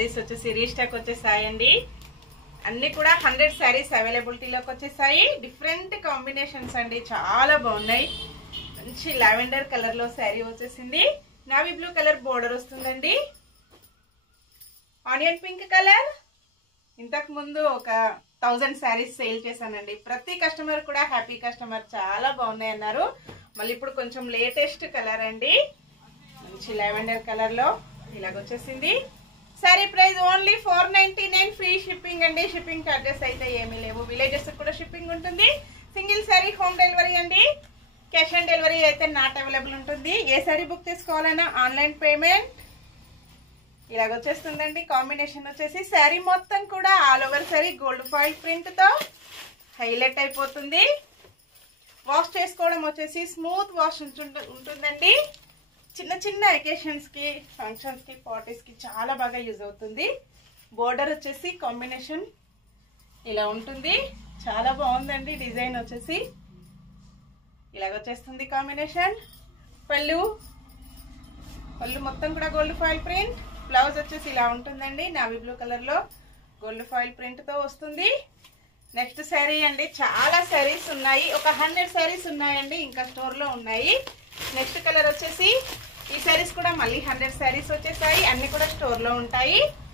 వచ్చేసి రీస్టాక్ వచ్చేసాయండి. అన్ని కూడా 100 శారీస్ అవైలబిలిటీలోకి వచ్చేసాయి. డిఫరెంట్ కాంబినేషన్స్ అండి, చాలా బాగున్నాయి. మంచి లావెండర్ కలర్ లో శారీ వచ్చేసింది. నావీ బ్లూ కలర్ బోర్డర్ వస్తుందండి. Onion pink colour. ఇంతకు ముందు ఒక 1000 శారీస్ సేల్ చేశానండి. ప్రతి కస్టమర్ కూడా హ్యాపీ కస్టమర్, చాలా బాగున్నాయి అన్నారు. మళ్ళీ ఇప్పుడు కొంచెం లేటెస్ట్ కలర్ అండి, మంచి లావెండర్ కలర్ లో ఇలాగొచ్చేసింది. Sari price only 499, free shipping అండి. షిప్పింగ్ చార్జెస్ అయితే ఏమీ లేవు. విలేజెస్ కూడా షిప్పింగ్ ఉంటుంది. సింగిల్ సారీ హోమ్ డెలివరీ అండి. క్యాష్ ఆన్ డెలివరీ అయితే నాట్ అవైలబుల్ ఉంటుంది. ఏ సారీ బుక్ చేసుకోవాలన్నా ఆన్లైన్ పేమెంట్. ఇలాగొచ్చేస్తుందండి. కాంబినేషన్ వచ్చేసి శారీ మొత్తం కూడా all over sari gold foil print తో హైలైట్ అయిపోతుంది. వాష్ చేసుకోవడం వచ్చేసి స్మూత్ వాష్ ఉంటుందండి. చిన్న చిన్న అకేషన్స్ కి, ఫంక్షన్స్ కి, పార్టీస్ కి చాలా బాగా యూజ్ అవుతుంది. బోర్డర్ వచ్చేసి కాంబినేషన్ ఇలా ఉంటుంది, చాలా బాగుందండి. డిజైన్ వచ్చేసి ఇలాగొచ్చేస్తుంది కాంబినేషన్. పళ్ళు మొత్తం కూడా గోల్డ్ ఫాయిల్ ప్రింట్. బ్లౌజ్ వచ్చేసి ఇలా ఉంటుందండి, నావీ బ్లూ కలర్ లో గోల్డ్ ఫాయిల్ ప్రింట్ తో వస్తుంది. నెక్స్ట్ శారీ అండి, చాలా శారీస్ ఉన్నాయి. ఒక 100 శారీస్ ఉన్నాయండి, ఇంకా స్టోర్ లో ఉన్నాయి. నెక్స్ట్ కలర్ వచ్చేసి ఈ శారీస్ కూడా మళ్ళీ 100 శారీస్ వచ్చేసాయి. అన్ని కూడా స్టోర్ లో ఉంటాయి.